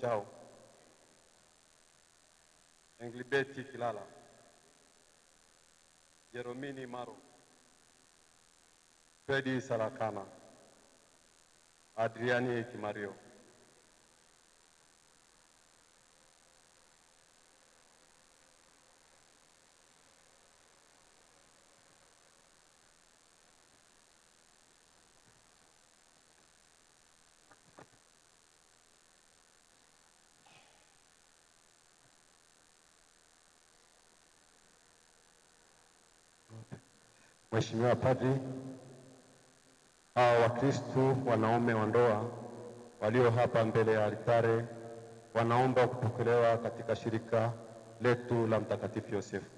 Chao, Englibeti Kilala, Jeromini Maro, Fredi Sarakana, Adriani Kimario. Mheshimiwa Padri, hawa Wakristo wanaume wa ndoa walio hapa mbele ya altare wanaomba kupokelewa katika shirika letu la Mtakatifu Yosefu.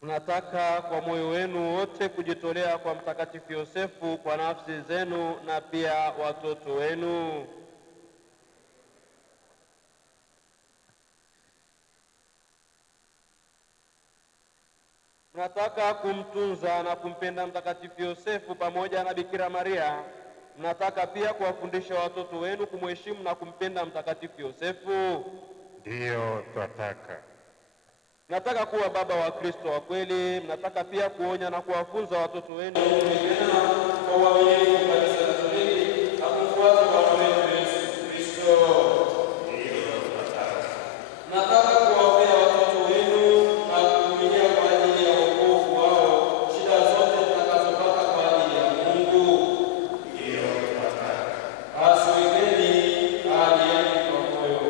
Tunataka kwa moyo wenu wote kujitolea kwa Mtakatifu Yosefu kwa nafsi zenu na pia watoto wenu. Mnataka kumtunza na kumpenda Mtakatifu Yosefu pamoja na Bikira Maria. Mnataka pia kuwafundisha watoto wenu kumheshimu na kumpenda Mtakatifu Yosefu. Ndiyo, twataka. Mnataka kuwa baba wa Kristo wa kweli. Mnataka pia kuonya na kuwafunza watoto wenu kwa uaminifu kanisa Katoliki na kumfuata Bwana wetu Yesu Kristo. Ndiyo, twataka. Mnataka kuwaombea watoto wenu na kuvumilia kwa ajili ya wokovu wao shida zote mtakazopata kwa ajili ya Mungu. Ndiyo, twataka. Basi wekeni ahadi yenu kwa moyo.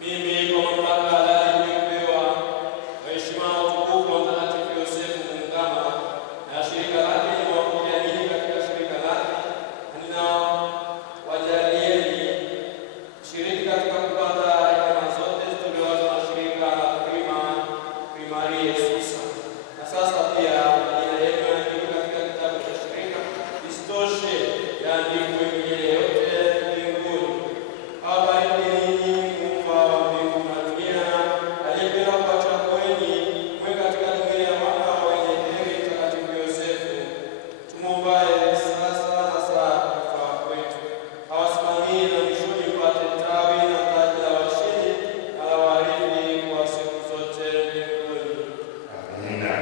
Mimi kwa mamlaka halali niliyopewa kwa heshima na utukufu wa Mtakatifu Yosefu Muungama na shirika lake, nimewapokea ninyi katika shirika lake, na ninawajalieni shiriki katika kupata rehema zote zitolewazo na shirika la Primari Yesusa. Na sasa pia majina yenu yaandikwe katika kitabu cha shirika, isitoshe yaandikwe milele yote mbinguni. Awabariki ninyi Muumba wa mbingu na dunia, aliyependa kuwachagueni mwe katika dunia ya mwana wenye heri Mtakatifu Yosefu, tumwombaye sasa na saa ya kufa kwetu, awasimamie na mwishoni mpate tawi na taji la washindi na la warithi kwa siku zote mbinguni. Amina.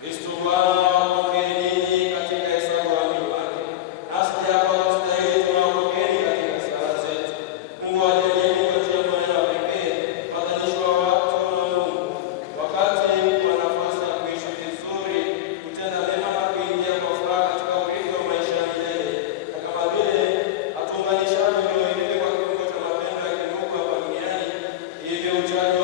Kristo Bwana awapokee ninyi katika hesabu ya mwili wake, nasi hapa tunastahili tunawapokeeni katika sala zetu. Mungu ajalieni kwa njia moja ya pekee upatanisho wa watu na Mungu, wakati kwa nafasi ya kuishi vizuri, kutenda mema na kuingia kwa furaha katika urithi wa maisha ya milele, na kama vile hatuunganishavyo mioyo yetu kwa kiungo cha mapendo ya kimungu hapa duniani, hivyo ujalie